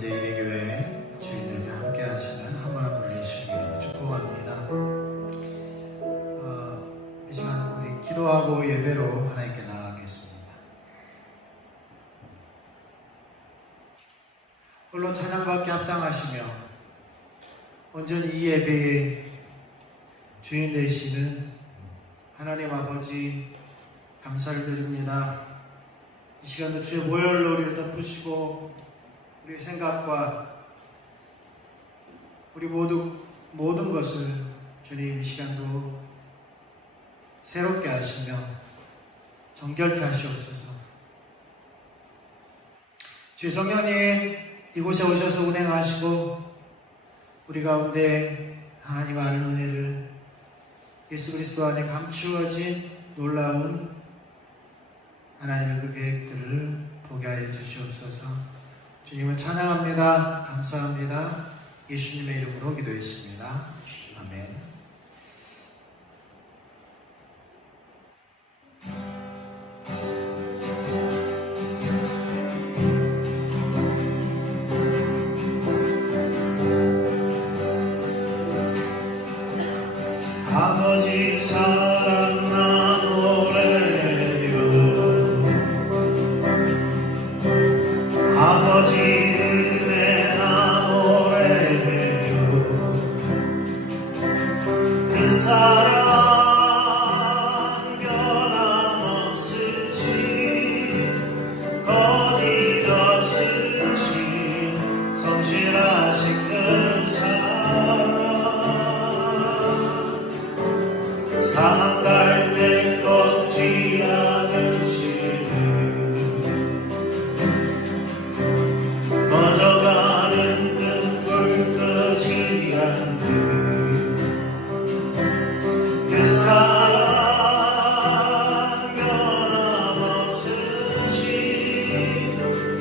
번째 예배교회 주일 예배 함께 하시는 한 분 한 분 예수님으로 축복합니다. 이 시간 우리 기도하고 예배로 하나님께 나아가겠습니다. 홀로 찬양받기 합당하시며 온전히 이 예배의 주인 되시는 하나님 아버지 감사를 드립니다. 이 시간도 주의 모혈로 우리를 덮으시고 우리의 생각과 우리 모든 것을 주님 이 시간도 새롭게 하시며 정결케 하시옵소서. 주의 성령님 이곳에 오셔서 운행하시고 우리 가운데 하나님 아는 은혜를 예수 그리스도 안에 감추어진 놀라운 하나님의 그 계획들을 보게 하여 주시옵소서. 주님을 찬양합니다. 감사합니다. 예수님의 이름으로 기도했습니다. 아멘. 아버지 사랑 나 노래요. 아버지 은혜 나 노래요. 그 사랑 변함없으시 거짓없으시 성실하신 그 사랑 사랑 갈대 꺾지 않으시네. 꺼져가는 등불 끄지 않는 그 사랑 변함없으시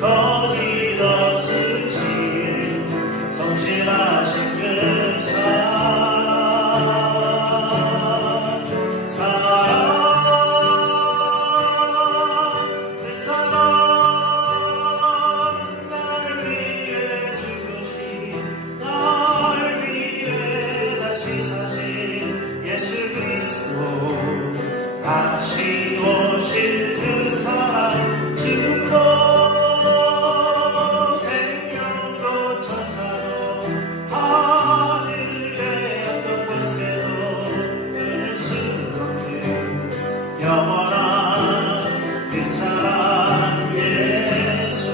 거짓없으시 성실하신 그 사랑 다시 오실 그 사랑 지금도 생명도 천사도 하늘의 어떤 권세도 끊을 수 없는 영원한 그 사랑 예수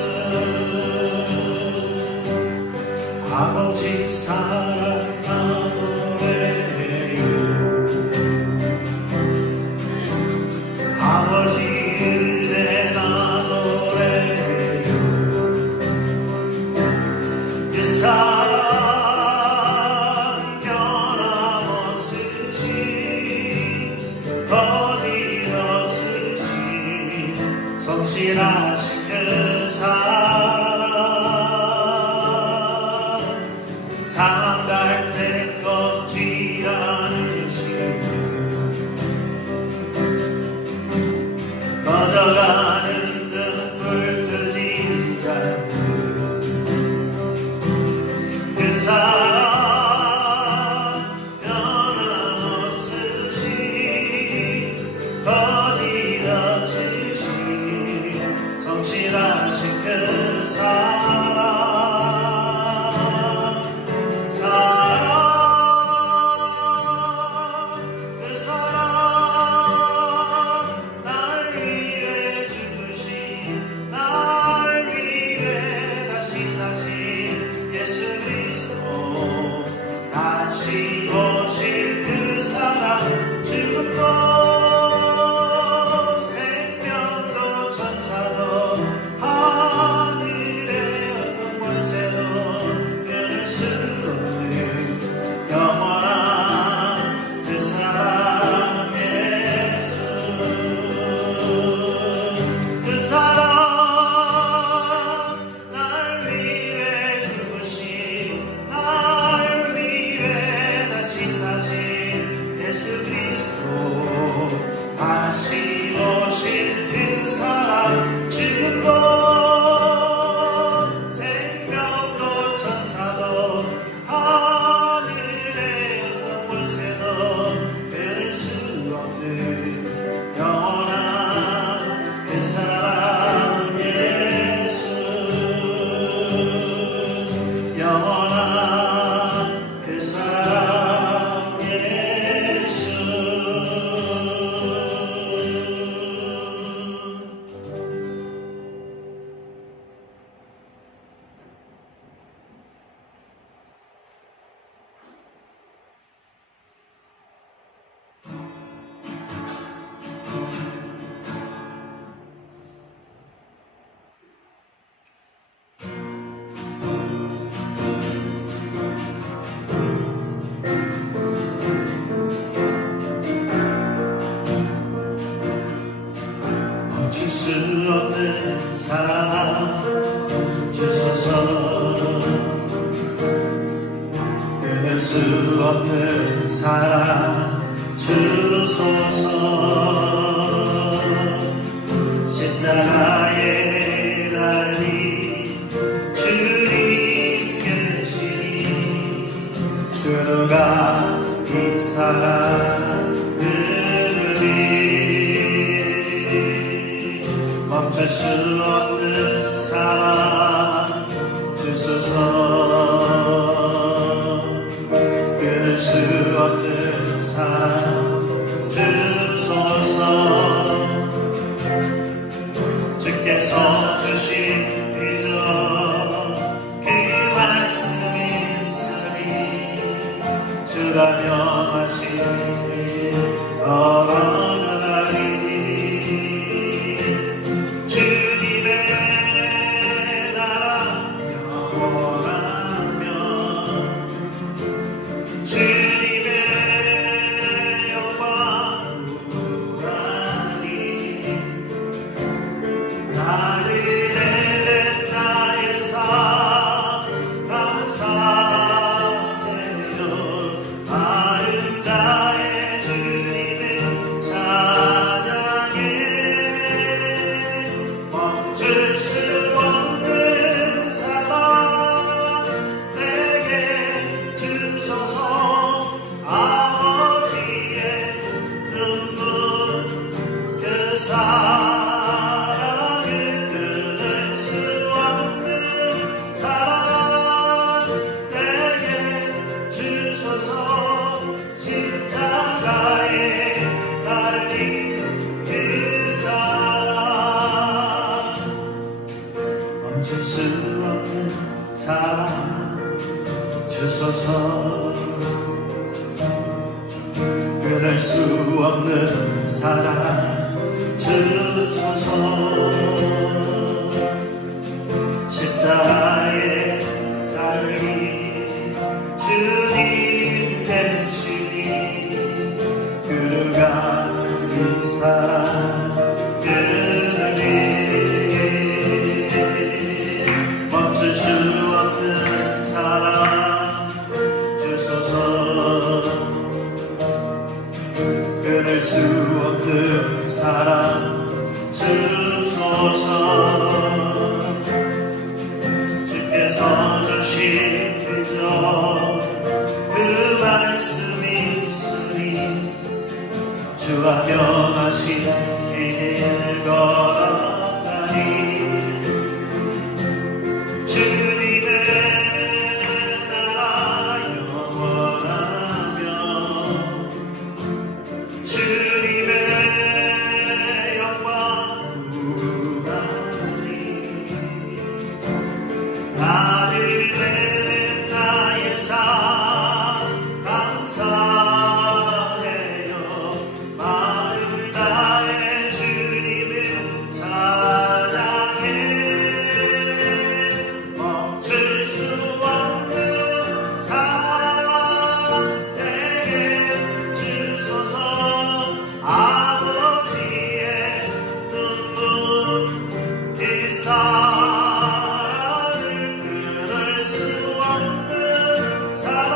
아버지 사랑 나노래요. 아버지 은혜 나 노래요. 그 사랑 변함없으시 거짓없으시 성실하신 그 사랑 상한 갈대 꺾지 않으시고 꺼져가는 등불 끄지 않는 그 사랑 변함없으시 거짓없으시 주소서. 끊을 수 없는 사랑 주소서. 십자가에 달린 주님 계시니 그 누가 이 사랑들이 멈출 수 없는 사랑 주소서. 끊을 수 없는 사랑 주소서. 주께서 주신 비전 그 말씀이 있으니 주가 명하시니 걸어가리니. 주님의 나라 영원하며 주님의 영광 무한히. 나를 내는 나의 삶 감사해요. 마음 다해 주님을 찬양해. 멈출 수 없는 사랑 내게 주소서. 아버지의 눈물 그 사랑을 끊을 수 없는 사랑 내게 주소서. 십자가에 달린 그 사랑. 멈출 수 없는 사랑 주소서. 끊을 수 없는 사랑 주소서. 십자가에 달린 주님 대신이 그 누가 이 사랑 끊으리. 멈출 수 없는 사랑 주소서. 끊을 수 없는 사랑 주소서. 주께서 주신 비전 그 말씀이 있으니 주가 명하신 길 걸어가니. 주님의 나라 영원하며 주님의 영광 무한히. 나를 내는 나의 삶 감사해요. 마음 다해 주님을 찬양해. 멈출 수 없는 사랑 내게 주소서. 아버지의 눈물 이 사랑을 끊을 수 없는 사랑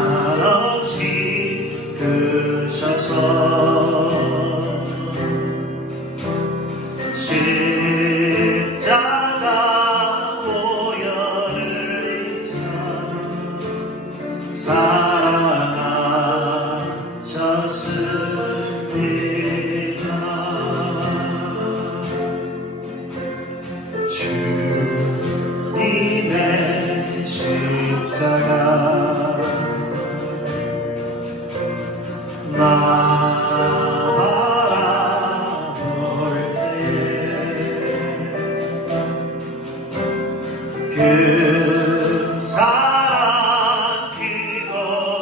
한없이 크셔서 십자가 보혈을 이사 사랑하셨습니다. 주님의 십자가 나 바라볼 때에 그 사랑 크고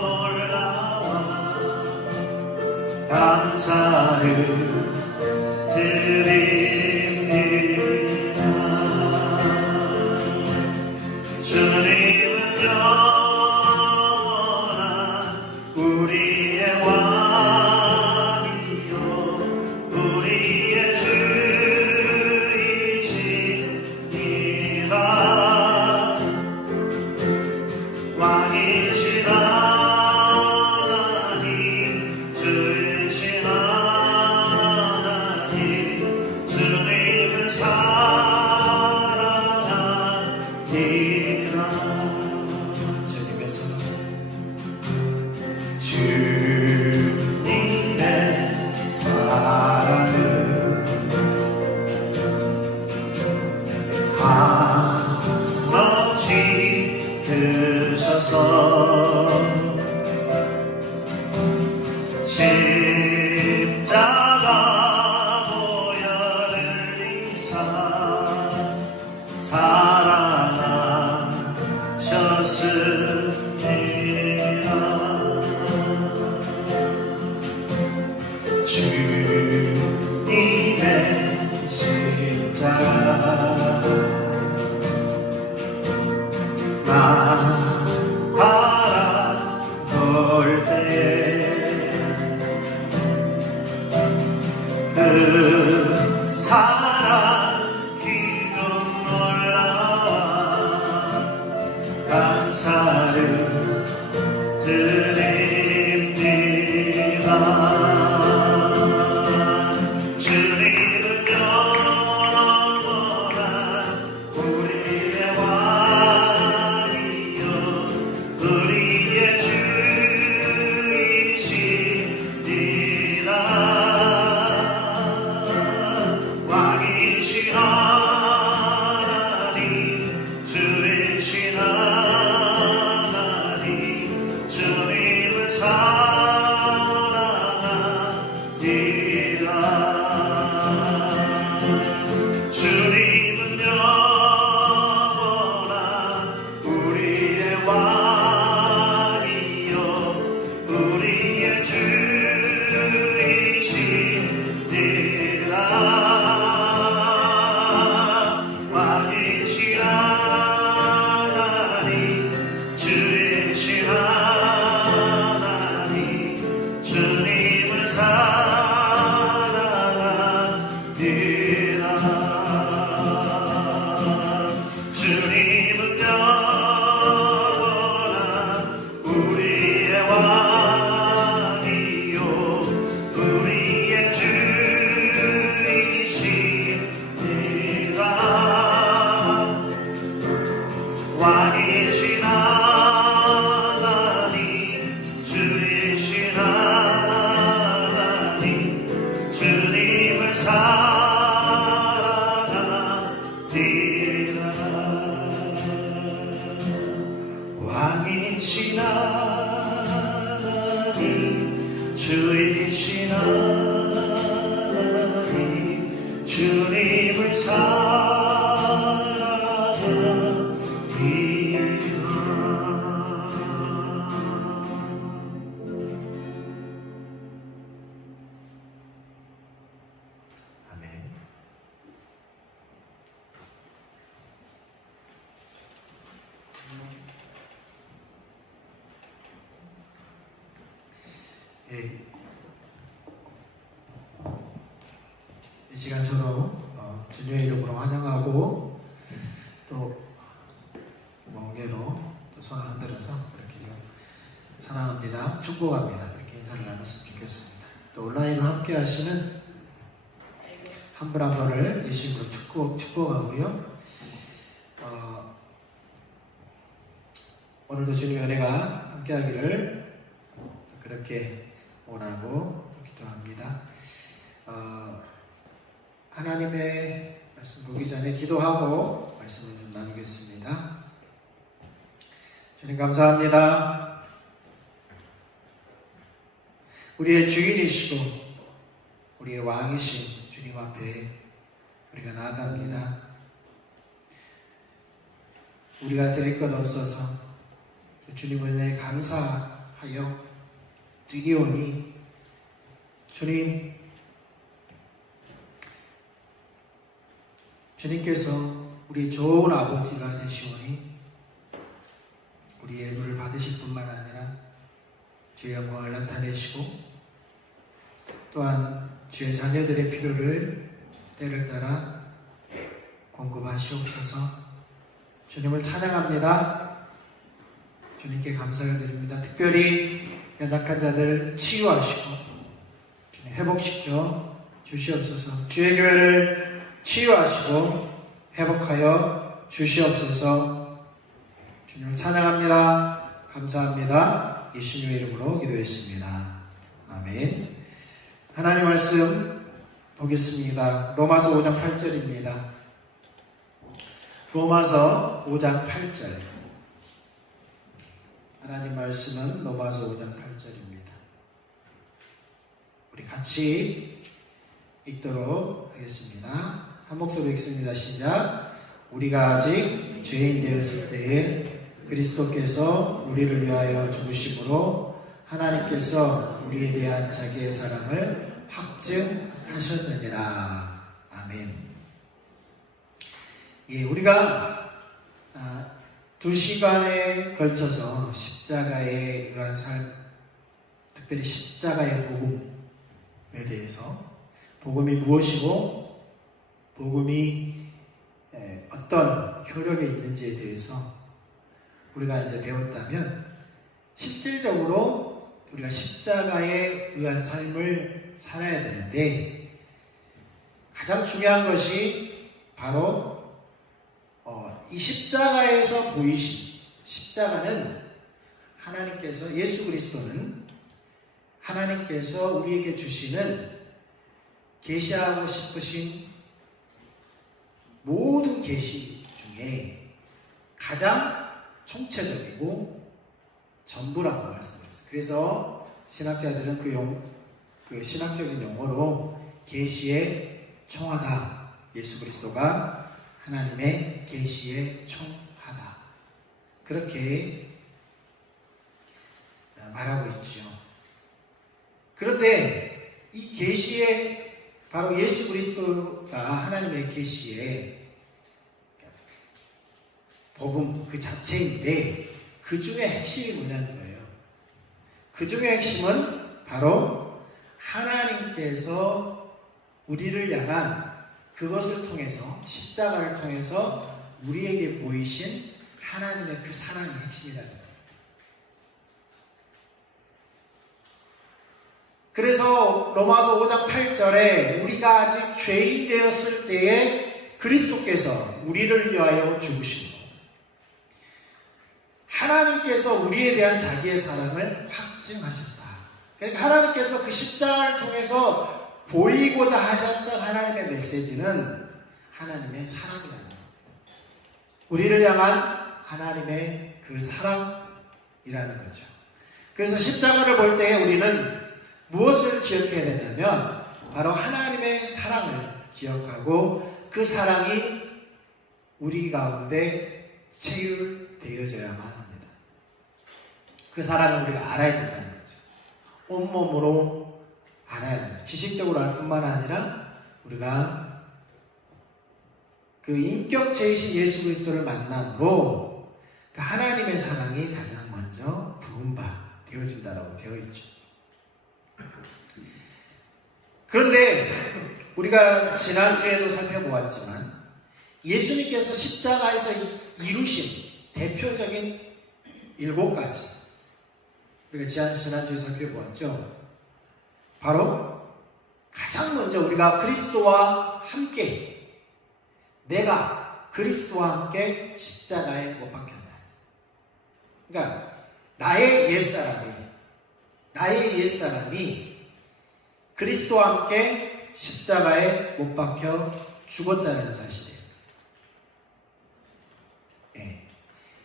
놀라워 감사를 드립니다. 주님은 영원한 우리의 왕이요 우리의 주이시니라. 왕이신 하나님 주이신 하나님 주님을 사랑하니라. 주님께서 주님의 사랑을 한없이 크셔서 십자가 보혈을 이사 사랑하셨습니다. 주님의 십자가 나 바라볼 때에 그 사랑 기름 올라와 감사를 드립니다. 주님은 영원한 우리의 왕이요 우리의 주이시니라. 왕이신 하나님 주이신 하나님 주님을 사랑하니라. 주님은 영원한 우리의 왕이요 우리의 주이시니라. 왕이신 하나님 주이신 하나님 주님을 사랑하니라. 주님은 영원한 우리의 왕이요 우리의 주이시니라. 왕이신 하나님 주이신 하나님 주님을 사랑하니라. 왕이신 하나님 주이신 하나님 주님을 아멘. 이 시간 서로 주님의 이름으로 환영하고 또 멍게로 또 손을 흔들어서 이렇게 사랑합니다. 축복합니다. 그렇게 인사를 나눴으면 좋겠습니다. 또 온라인으로 함께 하시는 한 분 한 분을 예수님으로 축복하고요. 오늘도 주님의 은혜가 함께 하기를 그렇게 원하고 기도합니다. 하나님의 말씀 보기 전에 기도하고 말씀을 좀 나누겠습니다. 주님 감사합니다. 우리의 주인이시고 우리의 왕이신 주님 앞에 우리가 나아갑니다. 우리가 드릴 것 없어서 주님 은혜에 감사하여 드리오니 주님께서 우리 좋은 아버지가 되시오니 우리의 물을 받으실 뿐만 아니라 주의 영광을 나타내시고 또한 주의 자녀들의 필요를 때를 따라 공급하시옵소서. 주님을 찬양합니다. 주님께 감사를 드립니다. 특별히 연약한 자들 치유하시고 주님 회복시켜 주시옵소서. 주의 교회를 치유하시고 회복하여 주시옵소서. 주님을 찬양합니다. 감사합니다. 예수님의 이름으로 기도했습니다. 아멘. 하나님 말씀 보겠습니다. 로마서 5장 8절입니다. 로마서 5장 8절. 하나님 말씀은 로마서 5장 8절입니다. 우리 같이 읽도록 하겠습니다. 한 목소리로 읽습니다. 시작. 우리가 아직 죄인 되었을 때에 그리스도께서 우리를 위하여 죽으심으로 하나님께서 우리에 대한 자기의 사랑을 확증하셨느니라. 아멘. 예, 우리가 2시간에 걸쳐서 십자가에 의한 삶, 특별히 십자가의 복음에 대해서 복음이 무엇이고 복음이 어떤 효력이 있는지에 대해서 우리가 이제 배웠다면 실질적으로 우리가 십자가에 의한 삶을 살아야 되는데 가장 중요한 것이 바로 이 십자가에서 보이신 십자가는 하나님께서 예수 그리스도는 하나님께서 우리에게 주시는 계시하고 싶으신 모든 계시 중에 가장 총체적이고 전부라고 말씀드렸어요. 그래서 신학자들은 그 신학적인 용어로 계시의 총하다. 예수 그리스도가 하나님의 계시의 총하다. 그렇게 말하고 있죠. 그런데 이 계시의 바로 예수 그리스도가 하나님의 계시의 복음 그 자체인데 그 중에 핵심이 뭐냐는 거예요. 그 중에 핵심은 바로 하나님께서 우리를 향한 그것을 통해서 십자가를 통해서 우리에게 보이신 하나님의 그 사랑이 핵심이라는 거예요. 그래서 로마서 5장 8절에 우리가 아직 죄인 되었을 때에 그리스도께서 우리를 위하여 죽으시고 하나님께서 우리에 대한 자기의 사랑을 확증하셨다. 그러니까 하나님께서 그 십자가를 통해서 보이고자 하셨던 하나님의 메시지는 하나님의 사랑이라는 겁니다. 우리를 향한 하나님의 그 사랑이라는 거죠. 그래서 십자가를 볼 때 우리는 무엇을 기억해야 되냐면 바로 하나님의 사랑을 기억하고 그 사랑이 우리 가운데 체휼되어져야만 합니다. 그 사랑을 우리가 알아야 된다는 거죠. 온몸으로 알아야 돼요. 지식적으로 알 뿐만 아니라 우리가 그 인격체이신 예수 그리스도를 만남으로 그 하나님의 사랑이 가장 먼저 부은 바 되어진다라고 되어 있죠. 그런데 우리가 지난주에도 살펴보았지만 예수님께서 십자가에서 이루신 대표적인 7가지를 우리가 지난주에 살펴보았죠. 바로 가장 먼저 우리가 그리스도와 함께, 내가 그리스도와 함께 십자가에 못 박혔다. 그러니까 나의 옛사람이 그리스도와 함께 십자가에 못 박혀 죽었다는 사실이에요.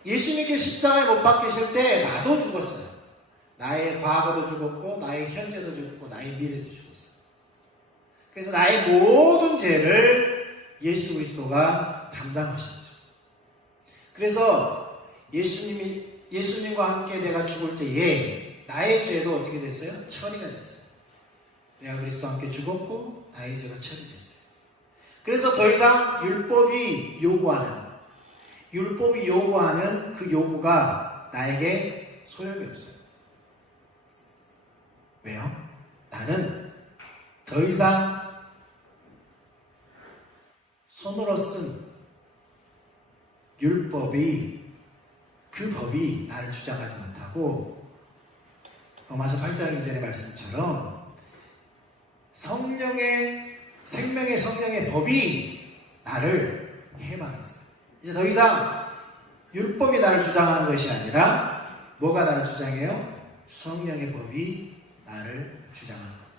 예수님께 십자가에 못 박히실 때 나도 죽었어요. 나의 과거도 죽었고, 나의 현재도 죽었고, 나의 미래도 죽었어요. 그래서 나의 모든 죄를 예수 그리스도가 담당하셨죠. 그래서 예수님과 함께 내가 죽을 때에 나의 죄도 어떻게 됐어요? 처리가 됐어요. 내가 그리스도와 함께 죽었고 나의 죄가 처리됐어요. 그래서 더 이상 율법이 요구하는 그 요구가 나에게 소용이 없어요. 왜요? 나는 더 이상 손으로 쓴 율법이, 그 법이 나를 주장하지 못하고, 로마서 8장 이전의 말씀처럼 생명의 법이 나를 해방했어요. 이제 더 이상 율법이 나를 주장하는 것이 아니라 뭐가 나를 주장해요? 성령의 법이 나를 주장하는 겁니다.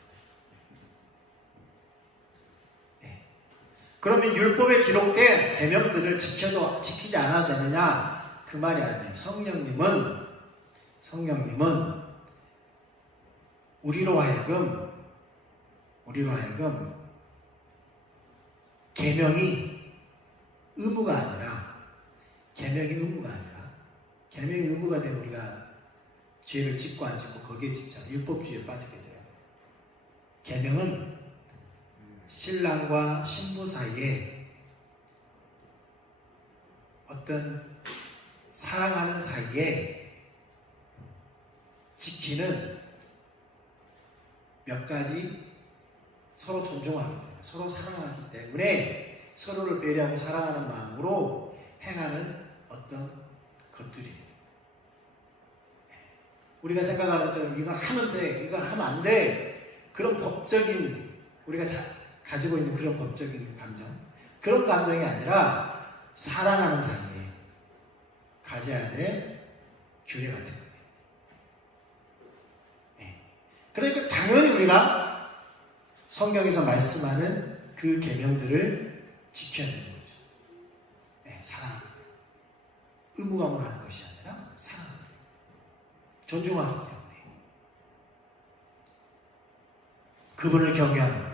그러면 율법에 기록된 계명들을 지키지 않아도 되느냐? 그 말이 아니에요. 성령님은 우리로 하여금 계명이 의무가 아니라 계명이 의무가 되면 우리가 죄를 짓고 안 짓고 거기에 집착, 율법주의에 빠지게 돼요. 계명은 신랑과 신부 사이에 어떤 사랑하는 사이에 지키는 몇 가지, 서로 존중하기 때문에, 서로 사랑하기 때문에 서로를 배려하고 사랑하는 마음으로 행하는 어떤 것들이에요. 우리가 생각하는 것처럼 이건 하면 돼, 이건 하면 안 돼, 그런 법적인, 우리가 가지고 있는 그런 법적인 감정, 그런 감정이 아니라 사랑하는 사이에 가져야 될 규례 같은 거예요. 그러니까 당연히 우리가 성경에서 말씀하는 그 계명들을 지켜야 되는 거죠. 사랑하는 것. 의무감으로 하는 것이 아니라 사랑하는 것. 존중하기 때문에. 그분을 경외하는 거예요.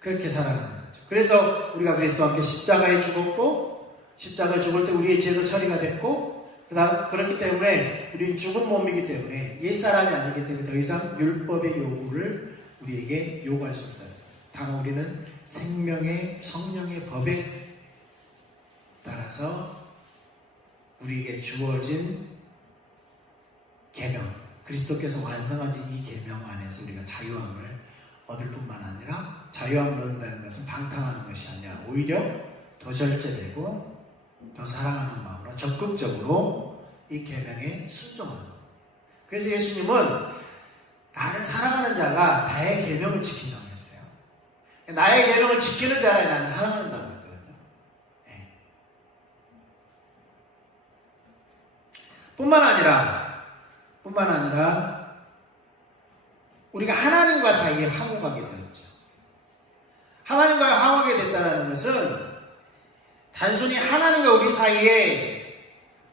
그렇게 살아가는 거죠. 그래서 우리가 그리스도와 함께 십자가에 죽었고, 십자가에 죽을 때 우리의 죄도 처리가 됐고, 그렇기 때문에 우리는 죽은 몸이기 때문에, 옛사람이 아니기 때문에 더 이상 율법의 요구를 우리에게 요구할 수 없다. 다만 우리는 성령의 법에 따라서 우리에게 주어진 계명, 그리스도께서 완성하신 이 계명 안에서 우리가 자유함을 얻을 뿐만 아니라, 자유함을 얻는다는 것은 방탕하는 것이 아니라 오히려 더 절제되고 더 사랑하는 마음으로 적극적으로 이 계명에 순종하는 것. 그래서 예수님은 나를 사랑하는 자가 나의 계명을 지킨다고 했어요. 나의 계명을 지키는 자라 나를 사랑한다고 했거든요. 뿐만 아니라 우리가 하나님과 사이에 화목하게 되었죠. 하나님과 화목하게 됐다는 것은 단순히 하나님과 우리 사이에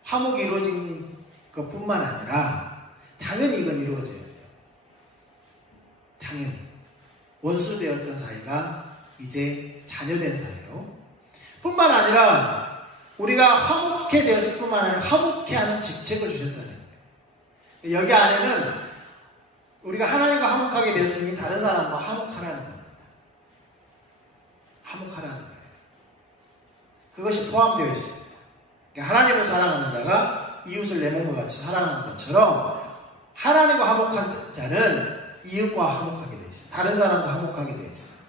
화목이 이루어진 것뿐만 아니라 당연히 이건 이루어져야 돼요. 당연히 원수되었던 사이가 이제 자녀된 사이로, 뿐만 아니라 우리가 화목해 되었을 뿐만 아니라 화목해 하는 직책을 주셨다는 거예요. 여기 안에는 우리가 하나님과 화목하게 되었으니 다른 사람과 화목하라는 겁니다. 화목하라는 거예요. 그것이 포함되어 있습니다. 그러니까 하나님을 사랑하는 자가 이웃을 내 몸과 같이 사랑하는 것처럼, 하나님과 화목한 자는 이웃과 화목하게 되어 있어요. 다른 사람과 화목하게 되어 있어요.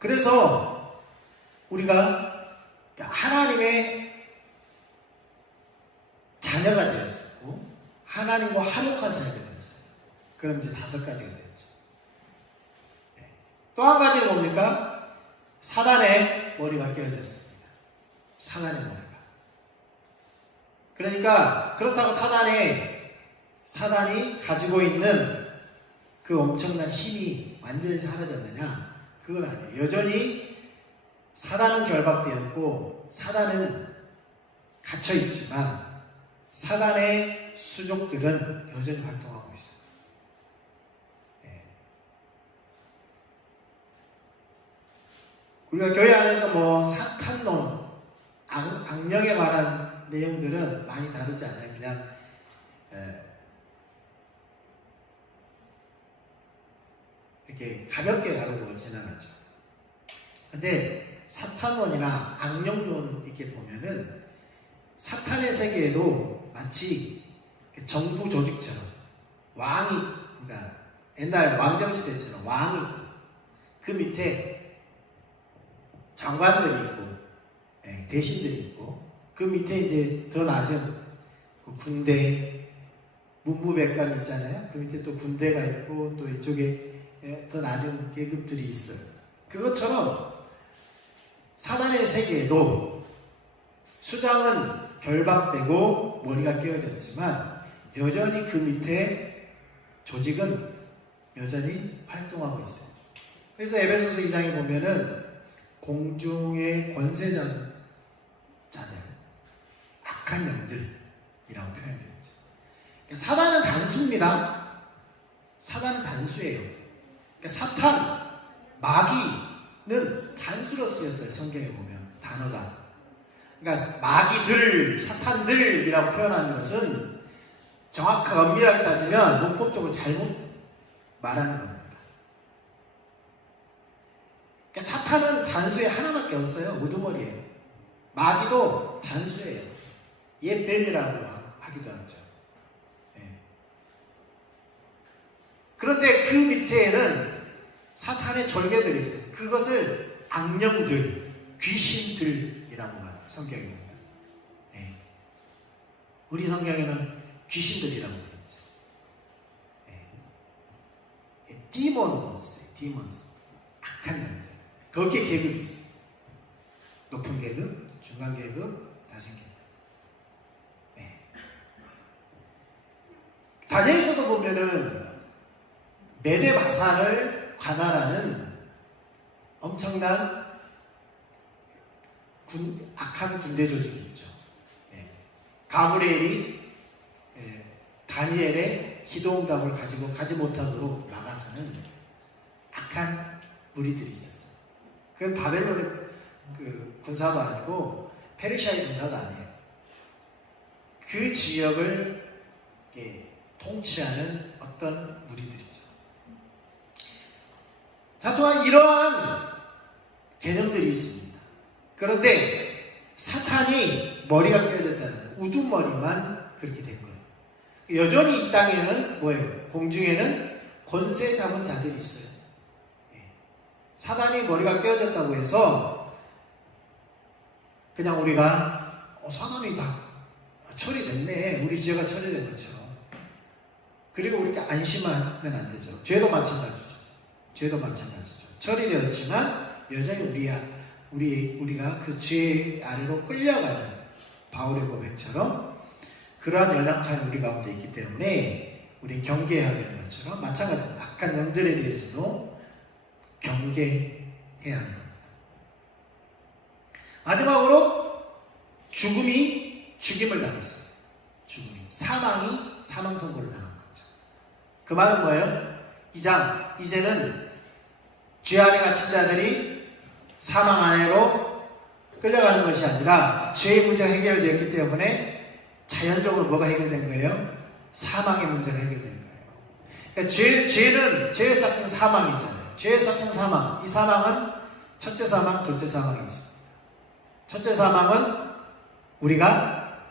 그래서 우리가 그러니까 하나님의 자녀가 되었고 하나님과 화목한 사이가 되었어요. 그럼 이제 5가지가 되었죠. 또 한 가지는 뭡니까? 사단의 머리가 깨어졌습니다. 사단의 머리가. 그러니까 그렇다고 사단이 가지고 있는 그 엄청난 힘이 완전히 사라졌느냐? 그건 아니에요. 여전히 사단은 결박되었고 사단은 갇혀있지만 사단의 수족들은 여전히 활동하고 있어요. 우리가 교회 안에서 뭐 사탄론, 악령에 관한 내용들은 많이 다루지 않아요. 그냥 이렇게 가볍게 다루고 지나가죠. 근데 사탄론이나 악령론 이렇게 보면은 사탄의 세계에도 마치 정부 조직처럼 왕이, 그러니까 옛날 왕정시대처럼 왕이 있고 그 밑에 장관들이 있고 대신들이 있고 그 밑에 이제 더 낮은 그 군대 문무백관이 있잖아요. 그 밑에 또 군대가 있고 또 이쪽에 더 낮은 계급들이 있어요. 그것처럼 사단의 세계에도 수장은 결박되고 머리가 깨어졌지만 여전히 그 밑에 조직은 여전히 활동하고 있어요. 그래서 에베소서 2장에 보면은 공중의 권세자들, 악한 영들이라고 표현되어 있죠. 사단은 단수입니다. 사단은 단수예요. 사탄, 마귀는 단수로 쓰였어요. 성경에 보면 단어가. 그러니까 마귀들, 사탄들이라고 표현하는 것은 정확하게 엄밀하게 따지면 문법적으로 잘못 말하는 겁니다. 그러니까 사탄은 단수에 하나밖에 없어요. 우두머리예요. 마귀도 단수예요. 옛뱀이라고 하기도 하죠. 그런데 그 밑에는 사탄의 절개들이 있어요. 그것을 악령들, 귀신들이라고 말해요. 성경에는. 우리 성경에는 귀신들이라고 되어 있죠. 디몬스, 악한 영들. 거기에 계급이 있어요. 높은 계급, 중간 계급, 낮은 계급. 다니엘서도 보면은 메데바사를 관할하는 엄청난 악한 군대 조직이 있죠. 가브리엘이 다니엘의 기도응답을 가지고 가지 못하도록 막아서는 악한 무리들이 있었어요. 그건 바벨론의 그 군사도 아니고 페르시아의 군사도 아니에요. 그 지역을 통치하는 어떤 무리들이죠. 자, 또한 이러한 개념들이 있습니다. 그런데 사탄이 머리가 깨어졌다는 거예요. 우두머리만 그렇게 된 거예요. 여전히 이 땅에는 뭐예요? 공중에는 권세 잡은 자들이 있어요. 사단이 머리가 깨어졌다고 해서 그냥 우리가 사단이 다 처리됐네. 우리 죄가 처리된 것처럼. 그리고 우리가 안심하면 안 되죠. 죄도 마찬가지죠. 처리되었지만 여전히 우리가 그 죄 아래로 끌려가는 바울의 고백처럼 그러한 연약한 우리 가운데 있기 때문에 우리 경계해야 되는 것처럼 마찬가지로 악한 영들에 대해서도 경계해야 하는 겁니다. 마지막으로 죽음이 죽임을 당했어요. 사망이 사망 선고를 당한 거죠. 그 말은 뭐예요? 이제는 죄 안에 갇힌 자들이 사망 안으로 끌려가는 것이 아니라 죄의 문제가 해결되었기 때문에 자연적으로 뭐가 해결된 거예요? 사망의 문제가 해결된 거예요. 그러니까 죄의 삭은 사망이잖아요. 죄의 삭은 사망. 이 사망은 첫째 사망, 둘째 사망이 있습니다. 첫째 사망은 우리가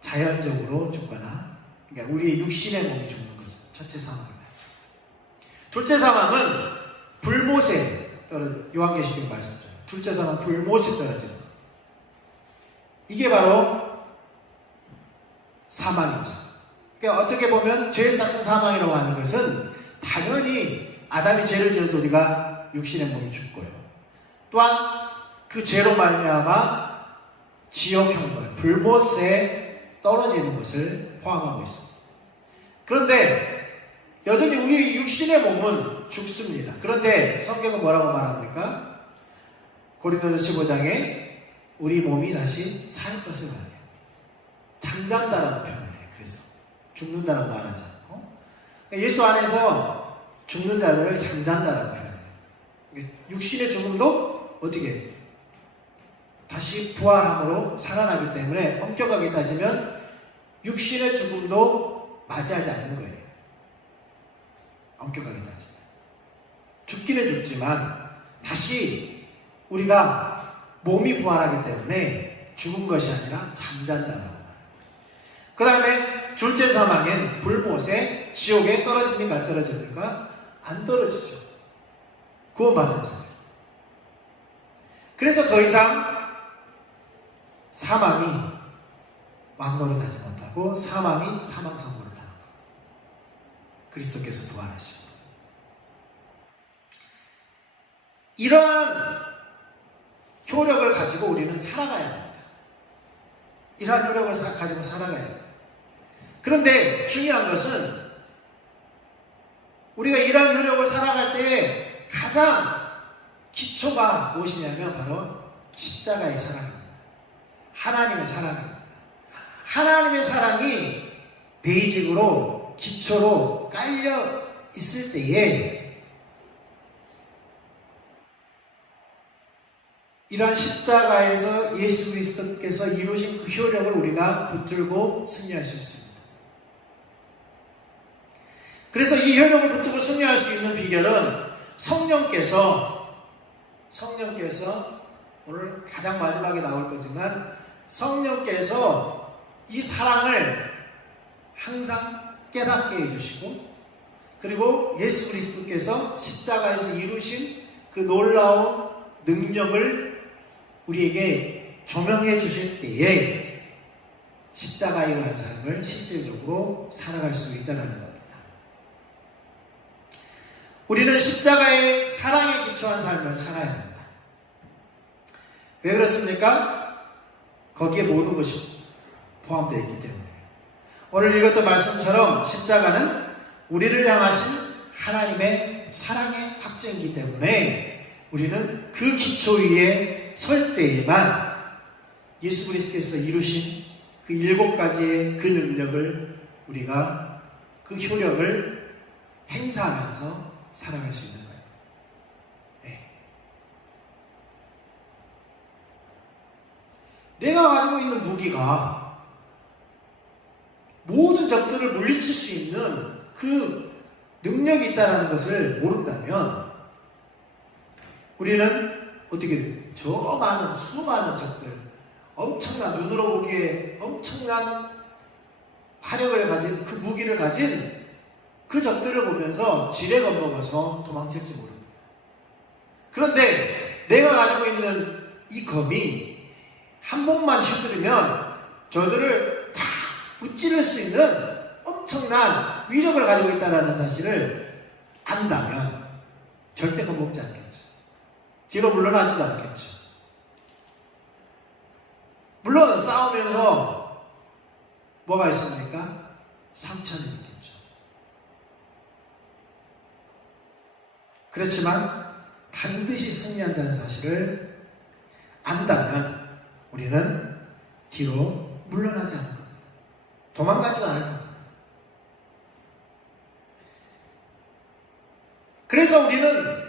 자연적으로 죽거나, 그러니까 우리의 육신의 몸이 죽는 거죠. 첫째 사망입니다. 둘째 사망은 불못에 떨어져, 요한계시록 말씀처럼 둘째 사망 불못에 떨어지는 거. 이게 바로 사망이죠. 그러니까 어떻게 보면 죄의 삭은 사망이라고 하는 것은 당연히 아담이 죄를 지어서 우리가 육신의 몸이 죽고요. 또한 그 죄로 말미암아 지옥 형벌, 불못에 떨어지는 것을 포함하고 있습니다. 그런데 여전히 우리 육신의 몸은 죽습니다. 그런데 성경은 뭐라고 말합니까? 고린도서 15장에 우리 몸이 다시 살 것을 말해요. 잠잔다라는 표현을 해요. 그래서 죽는다라고 말하지 않고, 그러니까 예수 안에서 죽는 자들을 잠잔다라고 표현해요. 육신의 죽음도 어떻게 다시 부활함으로 살아나기 때문에 엄격하게 따지면 육신의 죽음도 맞이하지 않는 거예요. 엄격하게 따지면 죽기는 죽지만 다시 우리가 몸이 부활하기 때문에 죽은 것이 아니라 잠잔다라고 말합니다. 그 다음에 둘째 사망은 불못에 지옥에 떨어집니까? 안 떨어집니까? 안 떨어지죠. 구원받은 자들. 그래서 더 이상 사망이 왕노릇하지 못하고 사망이 사망선고를 당한 것. 그리스도께서 부활하시고 이러한 효력을 가지고 우리는 살아가야 합니다. 이러한 효력을 가지고 살아가야 합니다. 그런데 중요한 것은 우리가 이러한 효력을 살아갈 때 가장 기초가 무엇이냐면 바로 십자가의 사랑입니다. 하나님의 사랑입니다. 하나님의 사랑이 베이직으로 기초로 깔려 있을 때에 이러한 십자가에서 예수 그리스도께서 이루신 그 효력을 우리가 붙들고 승리할 수 있습니다. 그래서 이 효력을 붙들고 승리할 수 있는 비결은 성령께서 오늘 가장 마지막에 나올 거지만 성령께서 이 사랑을 항상 깨닫게 해주시고 그리고 예수 그리스도께서 십자가에서 이루신 그 놀라운 능력을 우리에게 조명해 주실 때에 십자가에 의한 삶을 실질적으로 살아갈 수 있다는 겁니다. 우리는 십자가의 사랑에 기초한 삶을 살아야 합니다. 왜 그렇습니까? 거기에 모든 것이 포함되어 있기 때문이에요. 오늘 읽었던 말씀처럼 십자가는 우리를 향하신 하나님의 사랑의 확증이기 때문에 우리는 그 기초 위에 설 때에만 예수 그리스도께서 이루신 그 7가지의 그 능력을 우리가 그 효력을 행사하면서 살아갈 수 있는 거예요. 네. 내가 가지고 있는 무기가 모든 적들을 물리칠 수 있는 그 능력이 있다는 것을 모른다면 우리는 어떻게 저 많은 수많은 적들, 엄청난 눈으로 보기에 엄청난 화력을 가진 그 무기를 가진 그 적들을 보면서 지레 겁먹어서 도망칠지 모릅니다. 그런데 내가 가지고 있는 이 검이 한 번만 휘두르면 저들을 다 무찌를 수 있는 엄청난 위력을 가지고 있다는 사실을 안다면 절대 겁먹지 않겠죠. 뒤로 물러나지도 않겠죠. 물론 싸우면서 뭐가 있습니까? 상처는 있겠죠. 그렇지만 반드시 승리한다는 사실을 안다면 우리는 뒤로 물러나지 않을 겁니다. 도망가지도 않을 겁니다. 그래서 우리는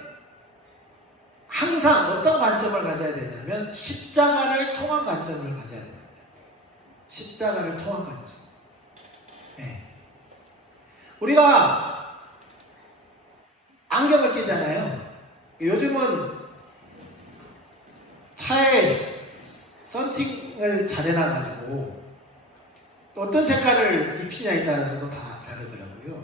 항상 어떤 관점을 가져야 되냐면 십자가를 통한 관점을 가져야 됩니다. 십자가를 통한 관점. 네. 우리가 안경을 끼잖아요. 요즘은 차에 썬팅을 잘 해놔가지고 또 어떤 색깔을 입히냐에 따라서도 다 다르더라고요.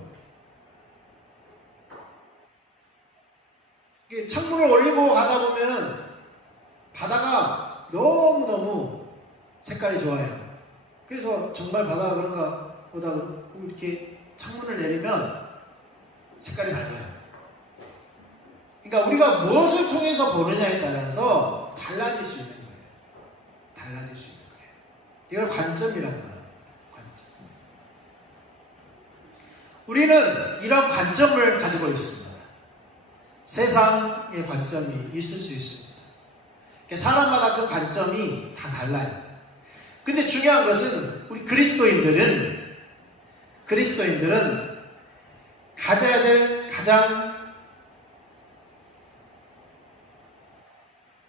창문을 올리고 가다 보면 바다가 너무너무 색깔이 좋아요. 그래서 정말 바다가 그런가 보다 이렇게 창문을 내리면 색깔이 달라요. 그러니까 우리가 무엇을 통해서 보느냐에 따라서 달라질 수 있는 거예요. 달라질 수 있는 거예요. 이걸 관점이라고 말합니다. 관점. 우리는 이런 관점을 가지고 있습니다. 세상의 관점이 있을 수 있습니다. 사람마다 그 관점이 다 달라요. 근데 중요한 것은 우리 그리스도인들은 가져야 될 가장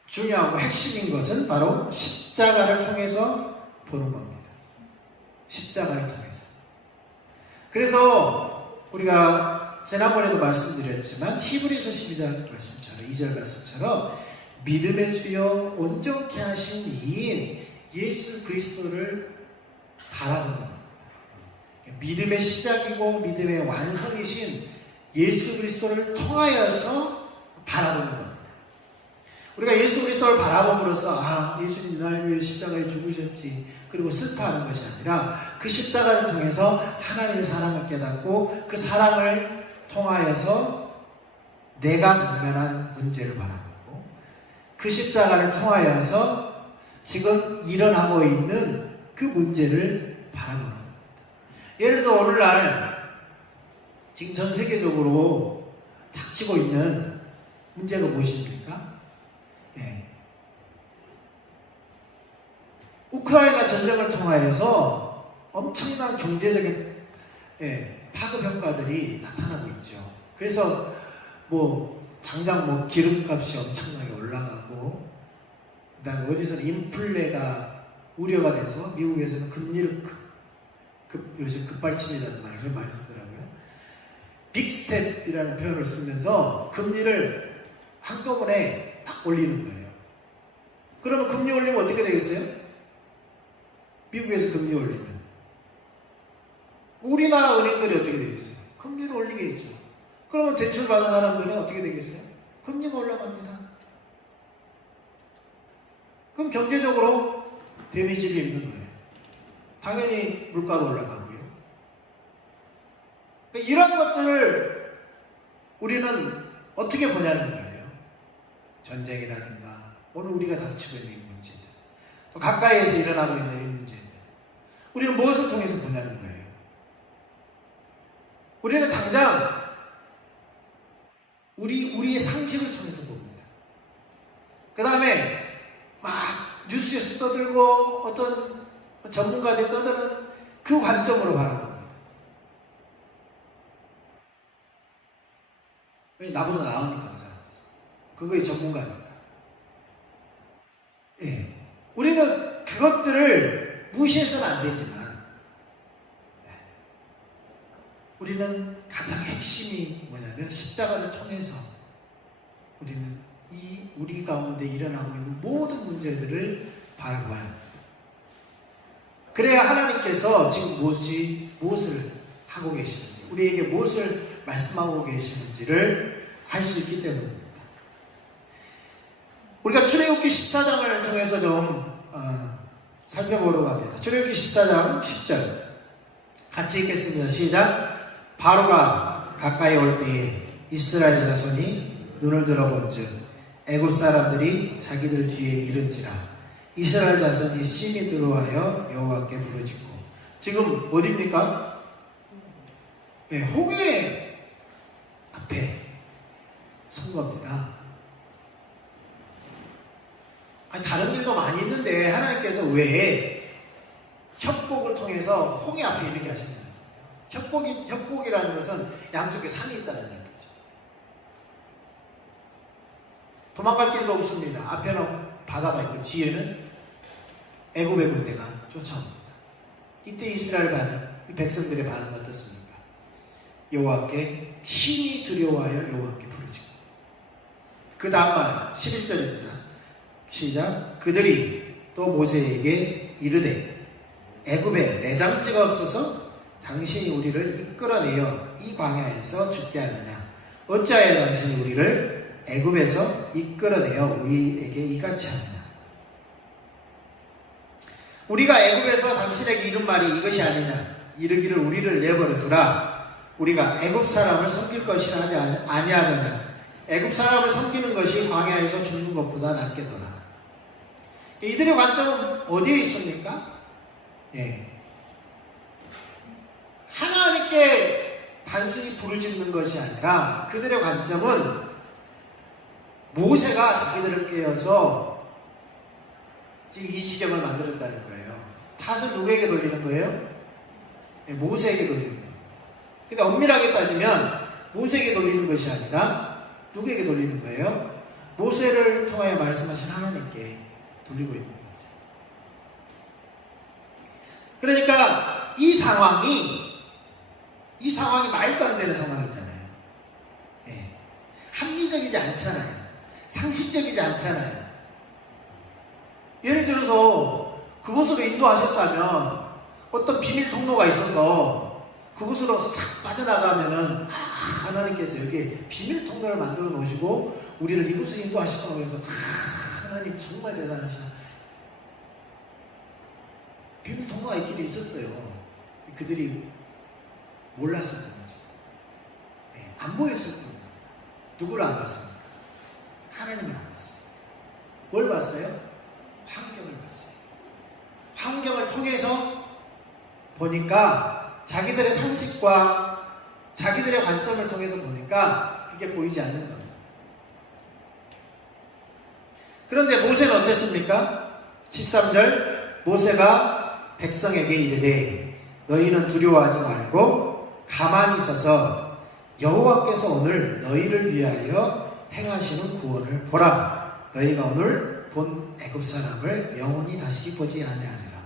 중요하고 핵심인 것은 바로 십자가를 통해서 보는 겁니다. 십자가를 통해서. 그래서 우리가 지난번에도 말씀드렸지만 히브리서 12절 말씀처럼 2절 말씀처럼 믿음의 주여 온전케 하신 이인 예수 그리스도를 바라보는 겁니다. 믿음의 시작이고 믿음의 완성이신 예수 그리스도를 통하여서 바라보는 겁니다. 우리가 예수 그리스도를 바라봄으로써 예수님 날 위해 십자가에 죽으셨지 그리고 슬퍼하는 것이 아니라 그 십자가를 통해서 하나님의 사랑을 깨닫고 그 사랑을 통하여서 내가 당면한 문제를 바라보고 그 십자가를 통하여서 지금 일어나고 있는 그 문제를 바라보는 겁니다. 예를 들어 오늘날 지금 전 세계적으로 닥치고 있는 문제가 무엇입니까? 우크라이나 전쟁을 통하여서 엄청난 경제적인 파급 효과들이 나타나고 있죠. 그래서 당장 기름값이 엄청나게 올라가고 그다음에 어디서는 인플레가 우려가 돼서 미국에서는 금리를 요즘 급발진이라는 말을 많이 쓰더라고요. 빅스텝이라는 표현을 쓰면서 금리를 한꺼번에 딱 올리는 거예요. 그러면 금리 올리면 어떻게 되겠어요? 미국에서 금리 올리면 우리나라 은행들이 어떻게 되겠어요? 금리를 올리겠죠. 그러면 대출 받은 사람들은 어떻게 되겠어요? 금리가 올라갑니다. 그럼 경제적으로 데미지를 입는 거예요. 당연히 물가도 올라가고요. 그러니까 이런 것들을 우리는 어떻게 보냐는 거예요. 전쟁이라든가 오늘 우리가 닥치고 있는 이 문제들, 또 가까이에서 일어나고 있는 이 문제들, 우리는 무엇을 통해서 보냐는 거예요. 우리는 당장 우리의 상식을 통해서 봅니다. 그 다음에 막 뉴스에서 떠들고 어떤 전문가들 떠드는 그 관점으로 바라봅니다. 왜? 나보다 나으니까 그 사람들. 그거의 전문가니까. 우리는 그것들을 무시해서는 안 되지만 우리는 가장 핵심이 뭐냐면 십자가를 통해서 우리는 우리 가운데 일어나고 있는 모든 문제들을 바라봐야 합니다. 그래야 하나님께서 지금 무엇을 하고 계시는지, 우리에게 무엇을 말씀하고 계시는지를 알 수 있기 때문입니다. 우리가 출애굽기 14장을 통해서 좀 살펴보려고 합니다. 출애굽기 14장 10절 같이 읽겠습니다. 시작. 바로가 가까이 올 때에 이스라엘 자손이 눈을 들어본즉 애굽 사람들이 자기들 뒤에 이른지라 이스라엘 자손이 심히 들어와여 여호와께 부르짖고. 지금 어디입니까? 홍해 앞에 선 겁니다. 다른 일도 많이 있는데 하나님께서 왜 협곡을 통해서 홍해 앞에 이르게 하셨냐는 거예요. 협곡이라는 것은 양쪽에 산이 있다는 얘기죠. 도망갈 길도 없습니다. 앞에는 바다가 있고 뒤에는 애굽의 군대가 쫓아옵니다. 이때 이스라엘 반응, 백성들의 반응은 어떻습니까? 여호와께 심히 두려워하여 여호와께 부르짖고. 그 다음 말 11절입니다. 시작. 그들이 또 모세에게 이르되 애굽에 내장지가 없어서 당신이 우리를 이끌어내어 이 광야에서 죽게 하느냐. 어찌하여 당신이 우리를 애굽에서 이끌어내어 우리에게 이같이 하느냐. 우리가 애굽에서 당신에게 이른 말이 이것이 아니냐. 이르기를 우리를 내버려 두라. 우리가 애굽 사람을 섬길 것이라 하지 아니하느냐. 애굽 사람을 섬기는 것이 광야에서 죽는 것보다 낫겠노라. 이들의 관점은 어디에 있습니까? 예. 하나님께 단순히 부르짖는 것이 아니라 그들의 관점은 모세가 자기들을 깨어서 지금 이 지경을 만들었다는 거예요. 탓을 누구에게 돌리는 거예요? 예, 모세에게 돌리는 거예요. 근데 엄밀하게 따지면 모세에게 돌리는 것이 아니라 누구에게 돌리는 거예요? 모세를 통하여 말씀하신 하나님께 돌리고 있는 거죠. 그러니까 이 상황이 말도 안 되는 상황이잖아요. 예. 합리적이지 않잖아요. 상식적이지 않잖아요. 예를 들어서 그곳으로 인도하셨다면 어떤 비밀 통로가 있어서 그곳으로 싹 빠져나가면은 하나님께서 여기에 비밀 통로를 만들어 놓으시고 우리를 이곳으로 인도하실 거라고 해서 하나님 정말 대단하시다. 비밀 통로가 있기는 있었어요. 그들이 몰랐었던 거죠. 네, 안 보였을 겁니다. 누구를 안 봤습니까? 하나님을 안 봤습니다. 뭘 봤어요? 환경을 봤어요. 환경을 통해서 보니까 자기들의 상식과 자기들의 관점을 통해서 보니까 그게 보이지 않는 겁니다. 그런데 모세는 어땠습니까? 13절 모세가 백성에게 이르되 너희는 두려워하지 말고 가만히 있어서 여호와께서 오늘 너희를 위하여 행하시는 구원을 보라. 너희가 오늘 본 애굽 사람을 영원히 다시 보지 아니하리라.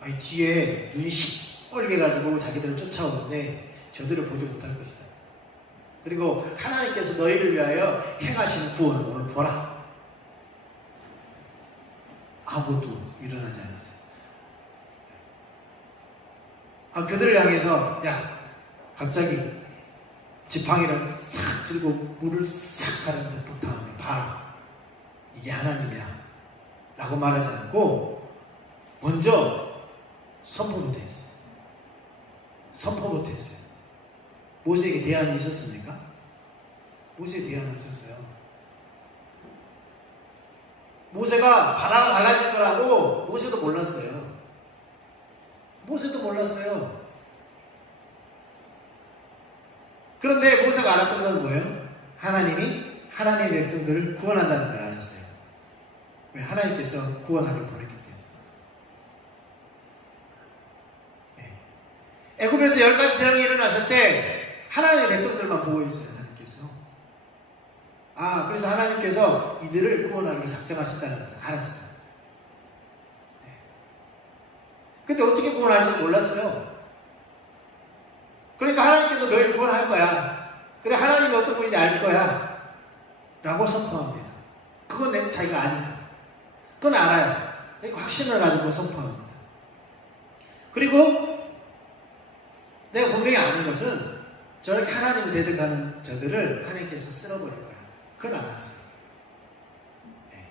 아니, 뒤에 눈이 시뻘게 가지고 자기들을 쫓아오는데 저들을 보지 못할 것이다. 그리고 하나님께서 너희를 위하여 행하시는 구원을 오늘 보라. 아무도 일어나지 않았어요. 그들을 향해서 야 갑자기 지팡이를 싹 들고 물을 싹 가르는 그 다음에 봐라. 이게 하나님이야 라고 말하지 않고 먼저 선포부터 했어요. 선포부터 했어요. 모세에게 대안이 있었습니까? 모세에 대안이 없었어요. 모세가 바다가 갈라질 거라고 모세도 몰랐어요. 모세도 몰랐어요. 그런데 모세가 알았던 건 뭐예요? 하나님이 하나님의 백성들을 구원한다는 걸 알았어요. 왜? 하나님께서 구원하길 보냈기 때문에. 네. 애굽에서 10가지 재앙이 일어났을 때 하나님의 백성들만 보고 있어요. 하나님께서. 그래서 하나님께서 이들을 구원하기로 작정하셨다는 것을 알았어요. 근데 어떻게 구원할지 몰랐어요. 그러니까 하나님께서 너희를 구원할 거야. 그래, 하나님이 어떤 분인지 알 거야. 라고 선포합니다. 그건 자기가 아니까. 그건 알아요. 그러니까 확신을 가지고 선포합니다. 그리고 내가 분명히 아는 것은 저렇게 하나님을 대적하는 저들을 하나님께서 쓸어버릴 거야. 그건 알았어요. 네.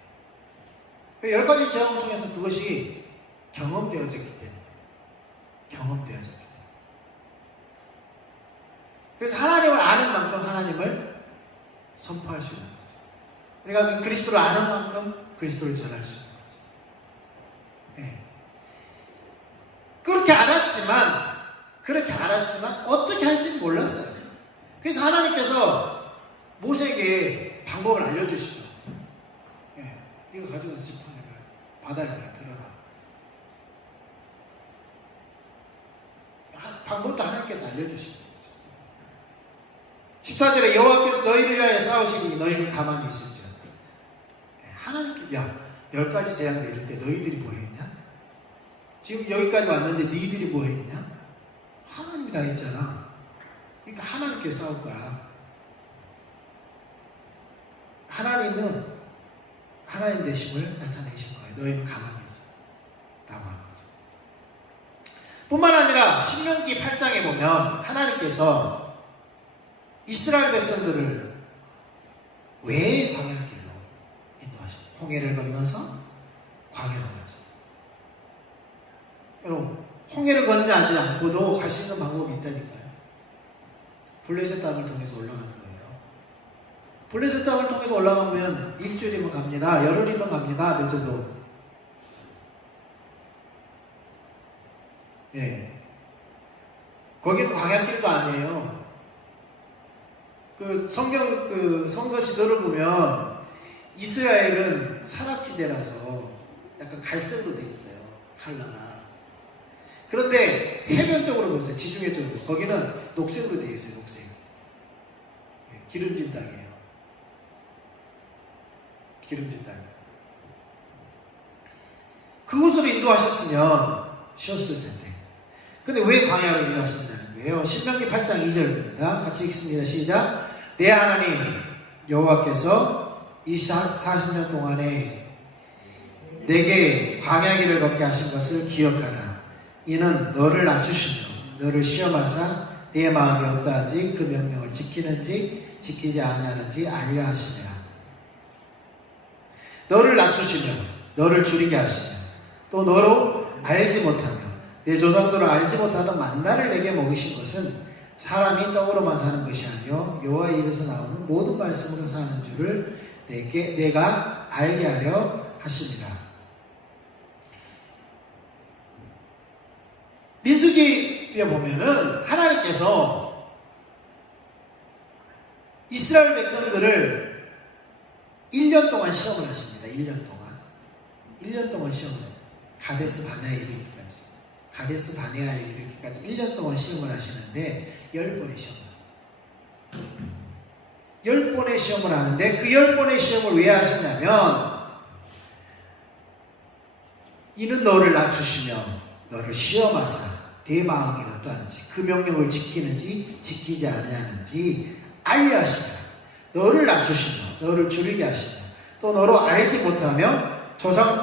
10가지 재앙을 통해서 그것이 경험되어졌기 때문에. 경험되어졌기 때문에. 그래서 하나님을 아는 만큼 하나님을 선포할 수 있는 거죠. 그러니까 그리스도를 아는 만큼 그리스도를 전할 수 있는 거죠. 네. 그렇게 알았지만 어떻게 할지는 몰랐어요. 그래서 하나님께서 모세에게 방법을 알려주시죠. 네. 네가 가져온 지팡이를 바다를 들어라. 방법도 하나님께서 알려주시는 거죠. 14절에 여호와께서 너희를 위하여 싸우시니 너희는 가만히 있을지어다. 하나님께 10가지 재앙 내릴 때 너희들이 뭐 했냐? 지금 여기까지 왔는데 너희들이 뭐 했냐? 하나님이 다 했잖아. 그러니까 하나님께 싸울 거야. 하나님은 하나님 되심을 나타내신 거예요. 너희는 가만히 있어 라고 하는 거죠. 뿐만 아니라 신명기 8장에 보면 하나님께서 이스라엘 백성들을 왜 광야길로 인도하셨고 홍해를 건너서 광야로 가죠. 여러분, 홍해를 건너지 않고도 갈 수 있는 방법이 있다니까요. 블레셋 땅을 통해서 올라가는 거예요. 블레셋 땅을 통해서 올라가면 일주일이면 갑니다. 열흘이면 갑니다. 늦어도. 예. 거기는 광야길도 아니에요. 그 성서 지도를 보면 이스라엘은 산악지대라서 약간 갈색으로 돼 있어요. 컬러가. 그런데 해변 쪽으로 보세요. 지중해 쪽으로. 거기는 녹색으로 되어 있어요. 녹색. 기름진 땅이에요. 기름진 땅. 그곳으로 인도하셨으면 쉬었을 텐데. 근데 왜 광야로 인도하신다는 거예요? 신명기 8장 2절입니다. 같이 읽습니다. 시작. 내 하나님 여호와께서 이 40년 동안에 내게 광야길을 걷게 하신 것을 기억하라. 이는 너를 낮추시며 너를 시험하사 내 마음이 어떠한지 그 명령을 지키는지 지키지 아니하는지 알려 하시니라. 너를 낮추시며 너를 줄이게 하시며 또 너로 알지 못하며 내 조상들을 알지 못하던 만나를 내게 먹이신 것은 사람이 떡으로만 사는 것이 아니요 여호와의 입에서 나오는 모든 말씀으로 사는 줄을 내가 알게 하려 하십니다. 민수기에 보면은 하나님께서 이스라엘 백성들을 1년 동안 시험을 하십니다. 1년 동안 시험을 해요. 가데스 바네아에 이르기까지. 가데스 바네아에 이르기까지 1년 동안 시험을 하시는데 10번의 시험을 합니다. 10번의 시험을 하는데 그 10번의 시험을 왜 하셨냐면 이는 너를 낮추시며 너를 시험하사 내 마음이 어떠한지 그 명령을 지키는지 지키지 아니하는지 알려 하시며 너를 낮추시며 너를 줄이게 하시며 또 너로 알지 못하며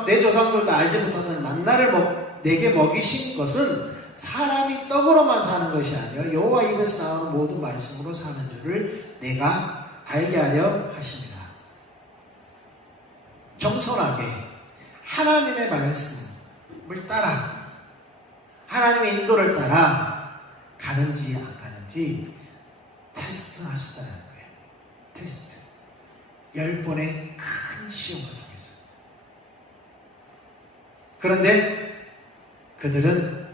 내 조상들도 알지 못하는 만나를 내게 먹이신 것은 사람이 떡으로만 사는 것이 아니요 여호와 입에서 나오는 모든 말씀으로 사는 줄을 내가 알게 하려 하십니다. 겸손하게 하나님의 말씀을 따라 하나님의 인도를 따라 가는지 안 가는지 테스트 하셨다는 거예요. 테스트. 10번의 큰 시험을 통해서. 그런데 그들은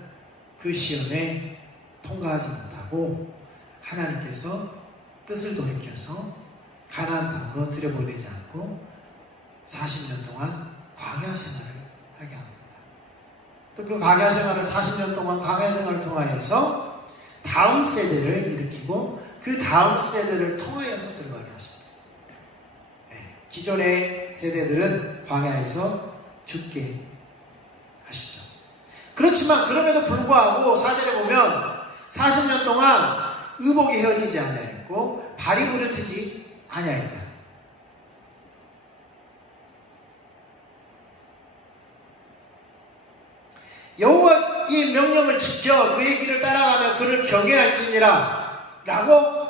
그 시험에 통과하지 못하고 하나님께서 뜻을 돌이켜서 가나안 땅으로 들여보내지 않고 40년 동안 광야 생활을 하게 합니다. 또 그 광야 생활을 40년 동안 광야 생활을 통하여서 다음 세대를 일으키고 그 다음 세대를 통하여서 들어가게 하십니다. 기존의 세대들은 광야에서 죽게 하시죠. 그렇지만 그럼에도 불구하고 4절에 보면 40년 동안 의복이 헤어지지 아니하였고 발이 부르트지 아니하였다. 여호와의 명령을 지켜 그의 길을 따라가며 그를 경외할지니라 라고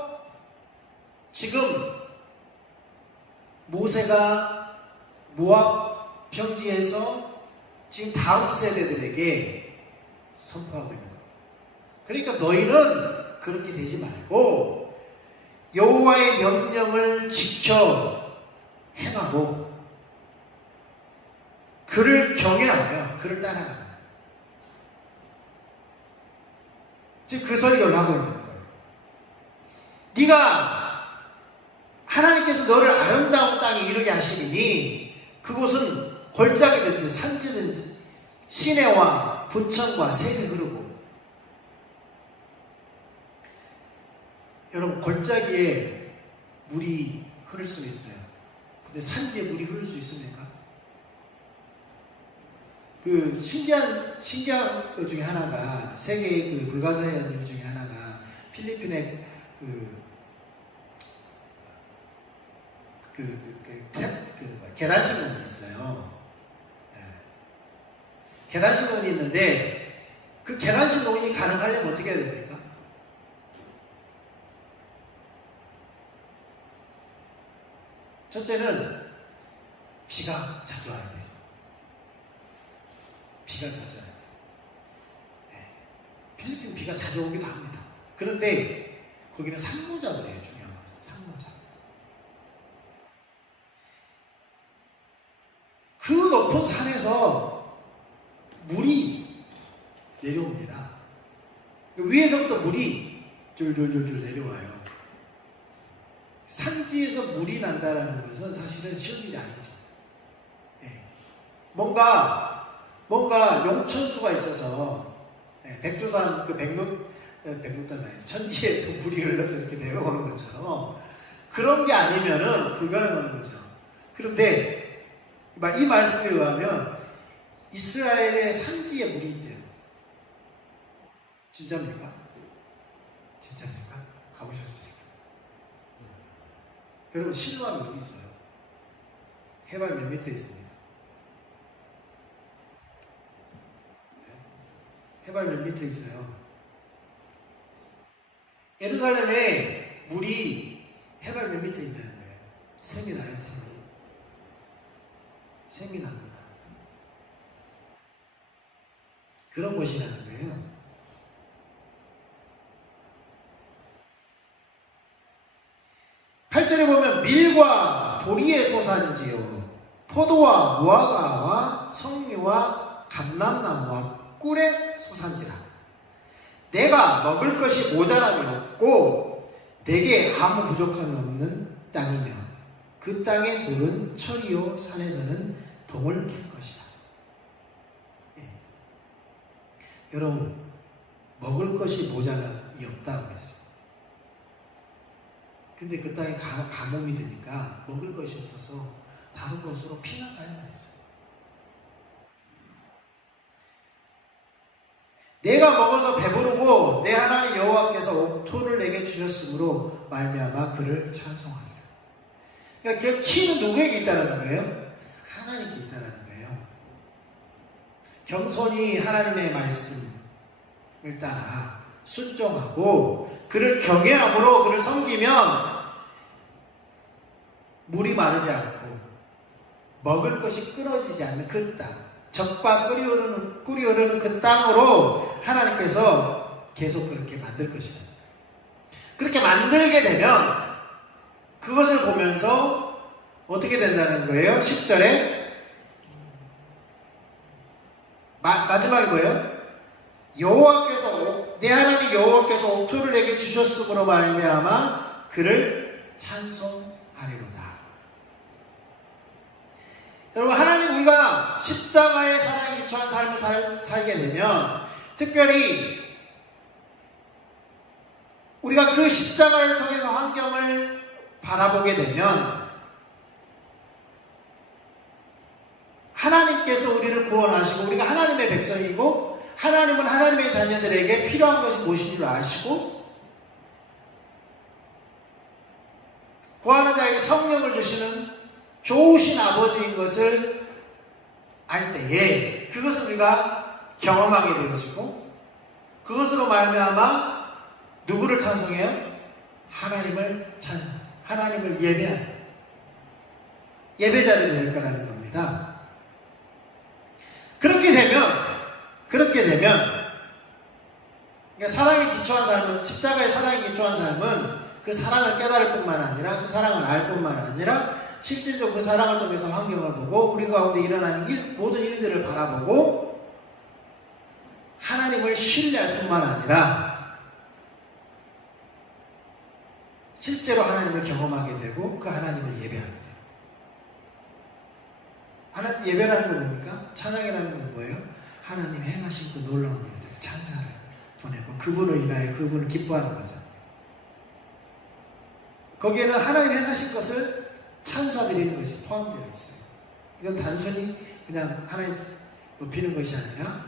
지금 모세가 모압 평지에서 지금 다음 세대들에게 선포하고 있는 거예요. 그러니까 너희는 그렇게 되지 말고 여호와의 명령을 지켜 행하고 그를 경외하며 그를 따라가라. 지금 그 설교를 하고 있는 거예요. 네가 하나님께서 너를 아름다운 땅에 이르게 하시리니 그곳은 골짜기든지 산지든지 시내와 부천과 샘이 흐르고 여러분 골짜기에 물이 흐를 수 있어요. 근데 산지에 물이 흐를 수 있습니까? 그 신기한 것 중에 하나가 세계의 그 불가사의들 중에 하나가 필리핀의 계단신문이 있어요. 계단신문이 있는데 그 계단신문이 가능하려면 어떻게 해야 됩니까? 첫째는 비가 자주 와야 돼요. 비가 자주 와야 돼요. 필리핀 비가 자주 오기도 합니다. 그런데 거기는 산모작을 해요. 중요한 것은 산모작. 그 높은 산에서 물이 내려옵니다. 위에서부터 물이 줄줄줄줄 내려와요. 산지에서 물이 난다는 것은 사실은 쉬운 일이 아니죠. 예. 뭔가 용천수가 있어서 백두산 그 백록담이 아니죠. 천지에서 물이 흘러서 이렇게 내려오는 것처럼 그런 게 아니면은 불가능한 거죠. 그런데 이 말씀에 의하면 이스라엘의 산지에 물이 있대요. 진짜입니까? 진짜입니까? 가보셨습니까? 여러분 실로암이 어디 있어요? 해발 몇 미터 있습니다. 해발 몇 미터 있어요? 예루살렘에 물이 해발 몇 미터 있다는 거예요. 샘이 나요, 샘이 납니다. 그런 곳이라는 거예요. 8절에 보면 밀과 보리의 소산지요 포도와 무화과와 석류와 감람나무와 꿀의 소산지라. 내가 먹을 것이 모자람이 없고 내게 아무 부족함이 없는 땅이며 그 땅의 돌은 철이요 산에서는 동을 캘 것이다. 예. 여러분 먹을 것이 모자람이 없다고 했어요. 근데 그 땅에 가뭄이 되니까 먹을 것이 없어서 다른 곳으로 피난가야만 했어요. 내가 먹어서 배부르고 내 하나님 여호와께서 옥토를 내게 주셨으므로 말미암아 그를 찬송하리라. 그러니까 그 키는 누구에게 있다는 거예요? 하나님께 있다는 거예요. 겸손히 하나님의 말씀을 따라 순종하고 그를 경외함으로 그를 섬기면 물이 마르지 않고 먹을 것이 끊어지지 않는 그 땅, 젖과 끓이 흐르는 그 땅으로 하나님께서 계속 그렇게 만들 것입니다. 그렇게 만들게 되면 그것을 보면서 어떻게 된다는 거예요? 10절에 마지막에 뭐예요? 여호와께서 내 하나님 여호와께서 옥토를 내게 주셨으므로 말미암아 그를 찬송하리로다. 여러분 하나님 우리가 십자가의 사랑에 기초한 삶을 살게 되면 특별히 우리가 그 십자가를 통해서 환경을 바라보게 되면 하나님께서 우리를 구원하시고 우리가 하나님의 백성이고 하나님은 하나님의 자녀들에게 필요한 것이 무엇인 줄 아시고 구하는 자에게 성령을 주시는 좋으신 아버지인 것을 알 때에 그것을 우리가 경험하게 되어지고 그것으로 말미암아 누구를 찬송해요? 하나님을 예배하는 예배자들이 될 거라는 겁니다. 그렇게 되면 그러니까 사랑에 기초한 삶은 십자가의 사랑에 기초한 삶은 그 사랑을 깨달을 뿐만 아니라 그 사랑을 알 뿐만 아니라 실질적으로 그 사랑을 통해서 환경을 보고 우리 가운데 일어나는 모든 일들을 바라보고 하나님을 신뢰할 뿐만 아니라 실제로 하나님을 경험하게 되고 그 하나님을 예배하게 돼요. 예배라는 건 뭡니까? 찬양이라는 건 뭐예요? 하나님 행하신 그 놀라운 일들 찬사를 보내고 그분을 인하여 그분을 기뻐하는 거죠. 거기에는 하나님 행하신 것을 찬사드리는 것이 포함되어 있어요. 이건 단순히 그냥 하나님 높이는 것이 아니라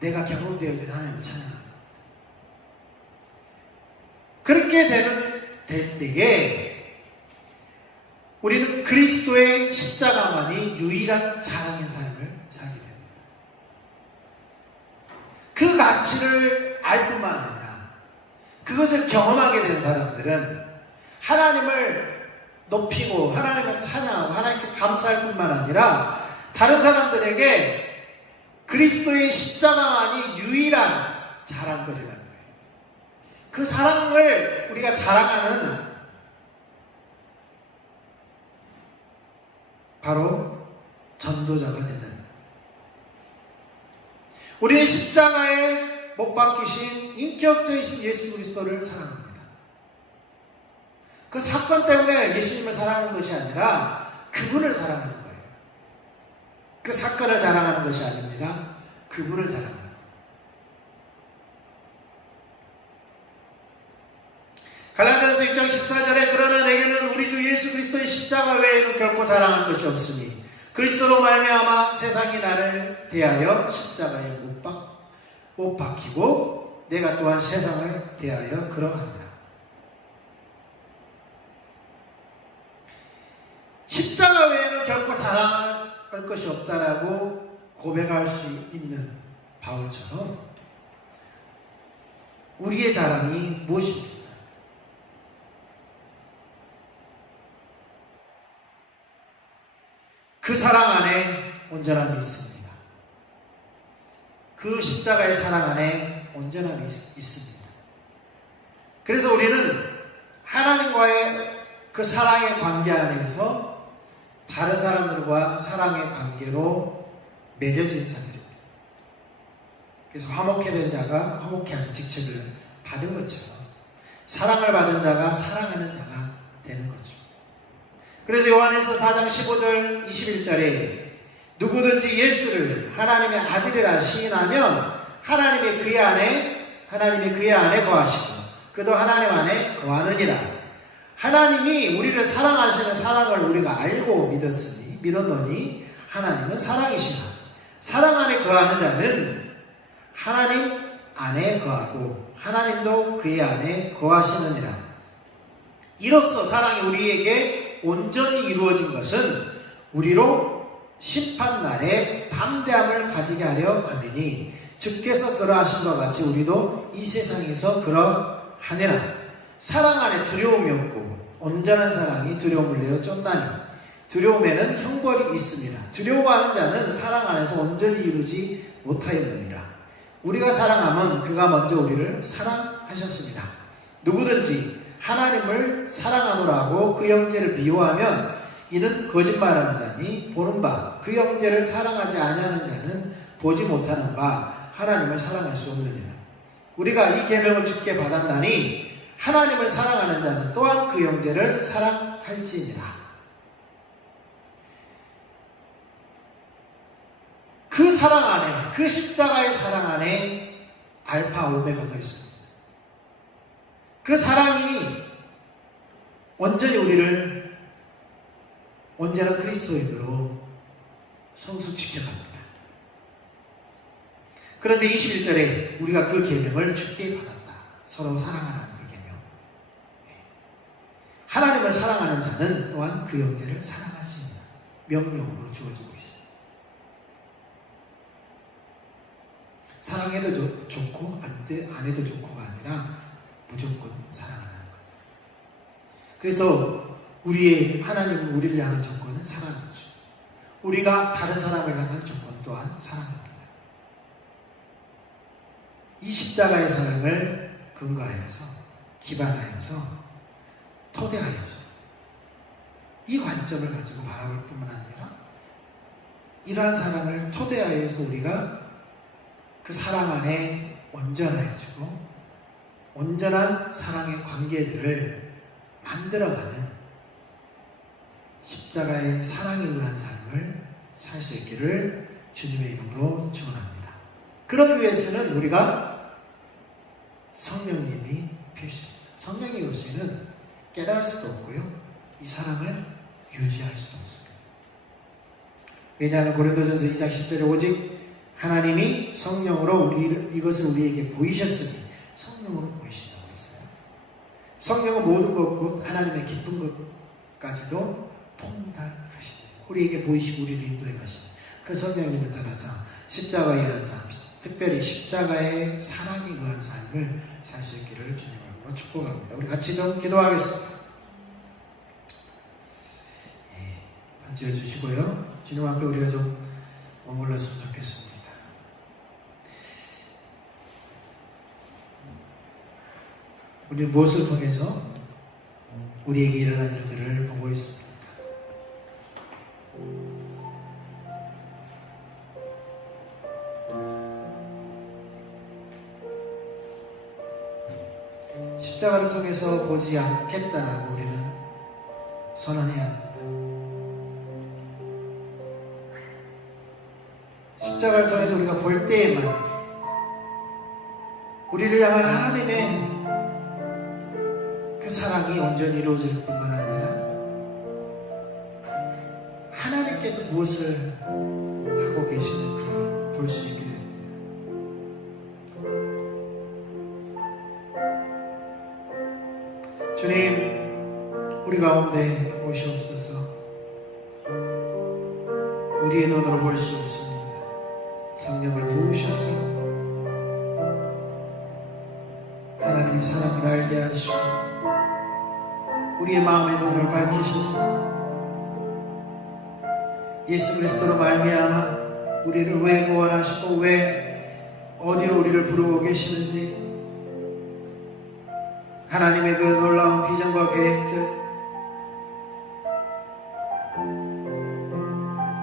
내가 경험되어진 하나님을 찬양하는 겁니다. 그렇게 될 때에 우리는 그리스도의 십자가만이 유일한 자랑의 삶을 살게 됩니다. 그 가치를 알 뿐만 아니라 그것을 경험하게 된 사람들은 하나님을 높이고 하나님을 찬양하고 하나님께 감사할 뿐만 아니라 다른 사람들에게 그리스도의 십자가만이 유일한 자랑거리라는 거예요. 그 사랑을 우리가 자랑하는 바로 전도자가 된다는 거예요. 우리는 십자가에 못 박히신 인격자이신 예수 그리스도를 사랑합니다. 그 사건 때문에 예수님을 사랑하는 것이 아니라 그분을 사랑하는 거예요. 그 사건을 자랑하는 것이 아닙니다. 그분을 자랑하는 거예요. 갈라디아서 6장 14절에 그러나 내게는 우리 주 예수 그리스도의 십자가 외에는 결코 자랑할 것이 없으니 그리스도로 말미암아 세상이 나를 대하여 십자가에 못 박히고 내가 또한 세상을 대하여 그러하니라. 십자가 외에는 결코 자랑할 것이 없다라고 고백할 수 있는 바울처럼 우리의 자랑이 무엇입니까? 그 사랑 안에 온전함이 있습니다. 그 십자가의 사랑 안에 온전함이 있습니다. 그래서 우리는 하나님과의 그 사랑의 관계 안에서 다른 사람들과 사랑의 관계로 맺어진 자들입니다. 그래서 화목해 된 자가 화목해 하는 직책을 받은 것처럼 사랑을 받은 자가 사랑하는 자가 되는 거죠. 그래서 요한에서 4장 15절 21절에 누구든지 예수를 하나님의 아들이라 시인하면 하나님이 그의 안에 거하시고 그도 하나님 안에 거하느니라. 하나님이 우리를 사랑하시는 사랑을 우리가 알고 믿었노니 하나님은 사랑이시라. 사랑 안에 거하는 자는 하나님 안에 거하고 하나님도 그의 안에 거하시느니라. 이로써 사랑이 우리에게 온전히 이루어진 것은 우리로 심판날에 담대함을 가지게 하려 함이니 주께서 그러하신 것 같이 우리도 이 세상에서 그러하니라. 사랑 안에 두려움이 없고 온전한 사랑이 두려움을 내어 쫓나니 두려움에는 형벌이 있습니다. 두려워하는 자는 사랑 안에서 온전히 이루지 못하였느니라. 우리가 사랑하면 그가 먼저 우리를 사랑하셨습니다. 누구든지 하나님을 사랑하노라고 그 형제를 미워하면 이는 거짓말하는 자니 보는 바 그 형제를 사랑하지 아니하는 자는 보지 못하는 바 하나님을 사랑할 수 없느니라. 우리가 이 계명을 주께 받았나니 하나님을 사랑하는 자는 또한 그 형제를 사랑할지니라. 그 사랑 안에, 그 십자가의 사랑 안에 알파 오메가가 있습니다. 그 사랑이 온전히 우리를 온전한 그리스도인으로 성숙시켜 갑니다. 그런데 21절에 우리가 그 계명을 주께 받았다. 서로 사랑하라는 그 계명. 하나님을 사랑하는 자는 또한 그 형제를 사랑할지니라. 명령으로 주어지고 있습니다. 사랑해도 좋고 안 해도 좋고가 아니라 무조건 사랑하는 거예요. 그래서 하나님은 우리를 향한 조건은 사랑이죠. 우리가 다른 사람을 향한 조건 또한 사랑입니다. 이 십자가의 사랑을 근거하여서 기반하여서 토대하여서 이 관점을 가지고 바라볼 뿐만 아니라 이러한 사랑을 토대하여서 우리가 그 사랑 안에 온전하여지고 온전한 사랑의 관계들을 만들어가는 십자가의 사랑에 의한 삶을 살 수 있기를 주님의 이름으로 축원합니다. 그러기 위해서는 우리가 성령님이 필수입니다. 성령이 없이는 깨달을 수도 없고요. 이 사랑을 유지할 수도 없습니다. 왜냐하면 고린도전서 2장 10절에 오직 하나님이 성령으로 이것을 우리에게 보이셨으니 성령으로 보이신다고 했어요. 성령은 모든 것, 하나님의 깊은 것까지도 통달하십니다. 우리에게 보이시고 우리를 인도해 가시는 그 성령님을 따라서 십자가에 의한 삶, 특별히 십자가의 사랑에 의한 삶을 살 수 있기를 주님으로 축복합니다. 우리 같이 좀 기도하겠습니다. 반지어 주시고요. 주님 앞에 우리가 좀 머물렀으면 좋겠습니다. 우리는 무엇을 통해서 우리에게 일어난 일들을 보고 있습니까? 십자가를 통해서 보지 않겠다라고 우리는 선언해야 합니다. 십자가를 통해서 우리가 볼 때에만 우리를 향한 하나님의 그 사랑이 온전히 이루어질 뿐만 아니라 하나님께서 무엇을 하고 계시는지 볼 수 있게 됩니다. 주님, 우리 가운데 오시옵소서. 우리의 눈으로 볼 수 없습니다. 성령을 부으셔서 하나님의 사랑을 알게 하시고 우리의 마음의 눈을 밝히셔서 예수 그리스도로 말미암아 우리를 왜 구원하시고 왜 어디로 우리를 부르고 계시는지 하나님의 그 놀라운 비전과 계획들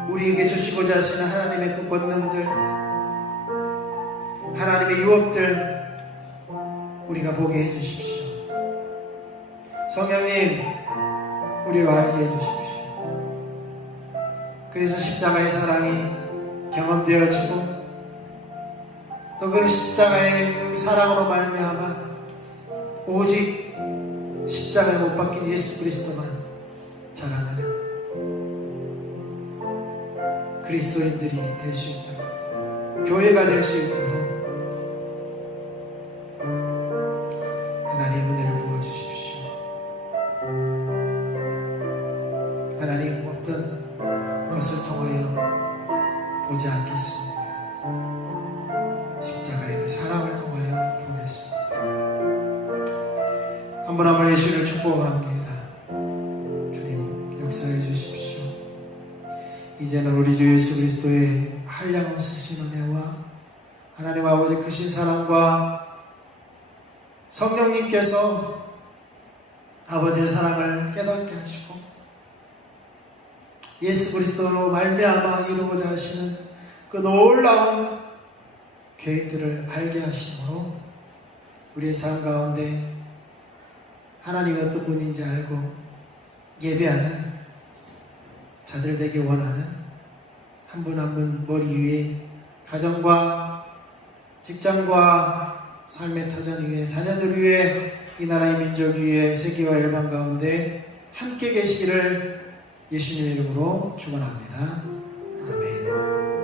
우리에게 주시고자 하시는 하나님의 그 권능들 하나님의 유업들 우리가 보게 해주십시오. 성령님, 우리로 알게 해주십시오. 그래서 십자가의 사랑이 경험되어지고 또 그 십자가의 그 사랑으로 말미암아 오직 십자가에 못 박힌 예수 그리스도만 자랑하는 그리스도인들이 될 수 있도록 교회가 될 수 있도록 하나님의 은혜를 부어주십시오. 하나님 어떤 것을 통하여 보지 않겠습니다. 십자가의 그 사랑을 통하여 보겠습니다. 한 분 한 분 예수를 축복합니다. 주님 역사해 주십시오. 이제는 우리 주 예수 그리스도의 한량없으신 은혜와 하나님 아버지 크신 사랑과 성령님께서 아버지의 사랑을 깨닫게 하시고 예수 그리스도로 말미암아 이루고자 하시는 그 놀라운 계획들을 알게 하시므로 우리의 삶 가운데 하나님이 어떤 분인지 알고 예배하는 자들 되기 원하는 한 분 한 분 머리 위에 가정과 직장과 삶의 터전 위에 자녀들 위에 이 나라의 민족 위에 세계와 열방 가운데 함께 계시기를 예수님의 이름으로 축원합니다. 아멘.